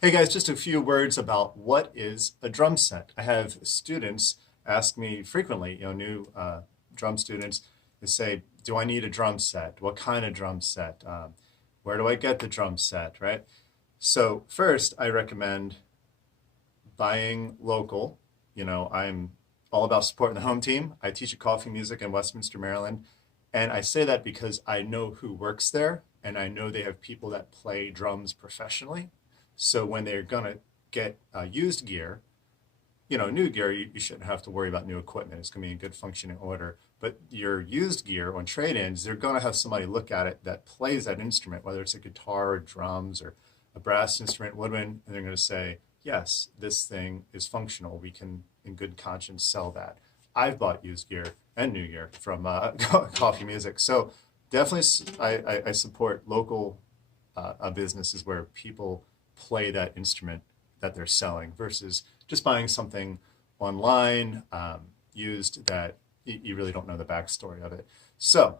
Hey guys, just a few words about what is a drum set. I have students ask me frequently, new drum students, they say, do I need a drum set? What kind of drum set? Where do I get the drum set, right? So first, I recommend buying local. I'm all about supporting the home team. I teach at Coffee Music in Westminster, Maryland. And I say that because I know who works there and I know they have people that play drums professionally. So when they're going to get used gear, new gear, you shouldn't have to worry about new equipment. It's going to be in good functioning order. But your used gear on trade-ins, they're going to have somebody look at it that plays that instrument, whether it's a guitar or drums or a brass instrument, woodwind, and they're going to say, yes, this thing is functional. We can, in good conscience, sell that. I've bought used gear and new gear from Coffee Music. So definitely I support local businesses where people play that instrument that they're selling versus just buying something online used that you really don't know the backstory of it. So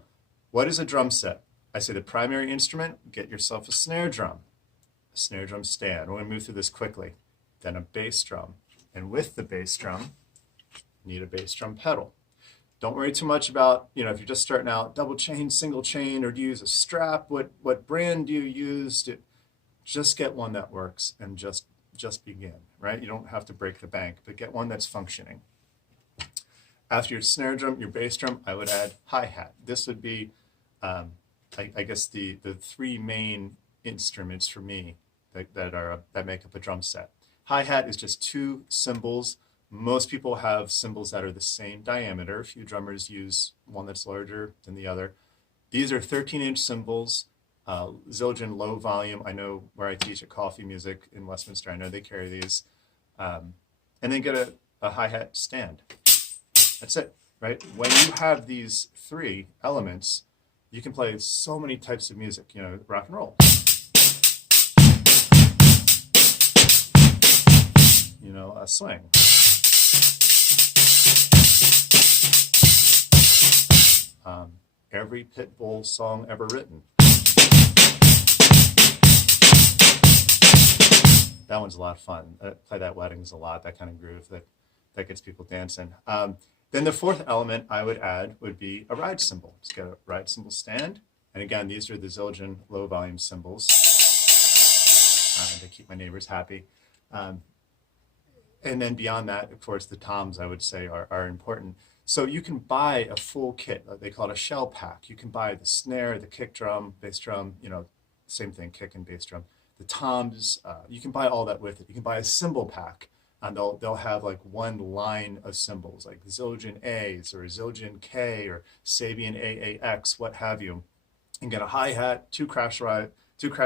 what is a drum set? I say the primary instrument, get yourself a snare drum stand. We're going to move through this quickly. Then a bass drum. And with the bass drum, you need a bass drum pedal. Don't worry too much about, if you're just starting out, double chain, single chain, or do you use a strap? What brand do you use? Just get one that works and just begin, right? You don't have to break the bank, but get one that's functioning. After your snare drum, your bass drum, I would add hi-hat. This would be, I guess, the three main instruments for me that make up a drum set. Hi-hat is just two cymbals. Most people have cymbals that are the same diameter. A few drummers use one that's larger than the other. These are 13-inch cymbals, Zildjian low volume. I know where I teach at Coffee Music in Westminster, I know they carry these. And then get a hi-hat stand. That's it, right? When you have these three elements, you can play so many types of music, rock and roll. A swing. Every Pitbull song ever written. That one's a lot of fun. I play that at weddings a lot, that kind of groove that gets people dancing. Then the fourth element I would add would be a ride cymbal. Just get a ride cymbal stand. And again, these are the Zildjian low volume cymbals. They keep my neighbors happy. And then beyond that, of course, the toms, I would say, are important. So you can buy a full kit. They call it a shell pack. You can buy the snare, the kick drum, bass drum, same thing, kick and bass drum. The toms, you can buy all that with it. You can buy a cymbal pack, and they'll have like one line of cymbals, like Zildjian A's or Zildjian K or Sabian AAX, what have you. And get a hi-hat, two crash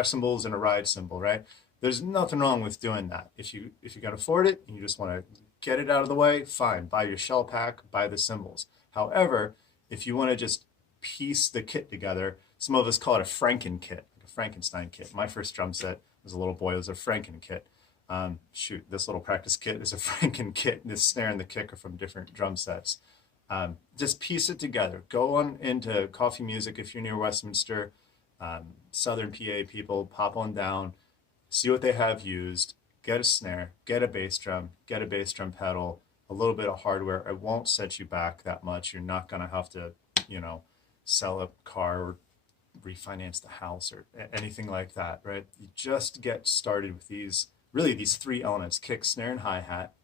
cymbals, and a ride cymbal, right? There's nothing wrong with doing that. If you can afford it and you just want to get it out of the way, fine. Buy your shell pack, buy the cymbals. However, if you want to just piece the kit together, some of us call it a Franken kit, like a Frankenstein kit. My first drum set as a little boy was a Franken kit. This little practice kit is a Franken kit. This snare and the kick are from different drum sets. Just piece it together. Go on into Coffee Music if you're near Westminster. Southern PA people, pop on down. See what they have used, get a snare, get a bass drum pedal, a little bit of hardware. It won't set you back that much. You're not going to have to, sell a car or refinance the house or anything like that, right? You just get started with these three elements, kick, snare, and hi-hat.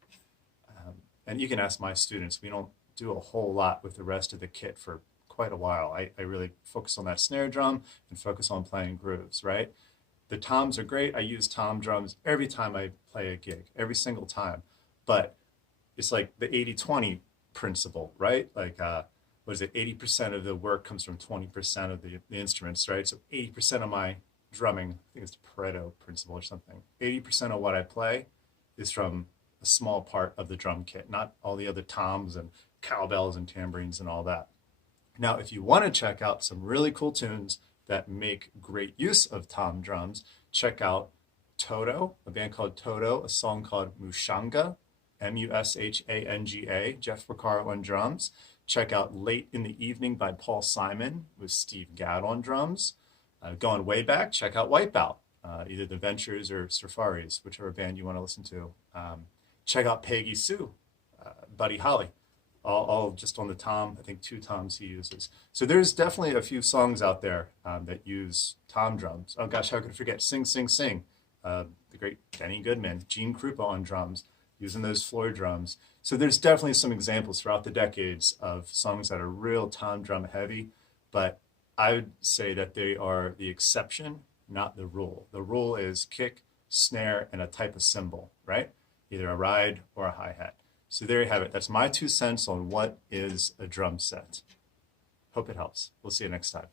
And you can ask my students, we don't do a whole lot with the rest of the kit for quite a while. I really focus on that snare drum and focus on playing grooves, right? The toms are great. I use tom drums every time I play a gig, every single time. But it's like the 80-20 principle, right? Like, what is it? 80% of the work comes from 20% of the instruments, right? So 80% of my drumming, I think it's the Pareto principle or something. 80% of what I play is from a small part of the drum kit, not all the other toms and cowbells and tambourines and all that. Now, if you want to check out some really cool tunes that make great use of tom drums, check out Toto, a band called Toto, a song called Mushanga, Mushanga, Jeff Porcaro on drums. Check out Late in the Evening by Paul Simon with Steve Gadd on drums. Going way back, check out Wipeout. either the Ventures or Safaris, whichever band you want to listen to. Check out Peggy Sue, Buddy Holly, all just on the tom. I think 2 toms he uses. So there's definitely a few songs out there that use tom drums. Oh gosh, how could I forget Sing Sing Sing, the great Benny Goodman, Gene Krupa on drums, using those Floyd drums. So there's definitely some examples throughout the decades of songs that are real tom drum heavy, but I would say that they are the exception, not the rule. The rule is kick, snare, and a type of cymbal, right? Either a ride or a hi-hat. So there you have it. That's my 2 cents on what is a drum set. Hope it helps. We'll see you next time.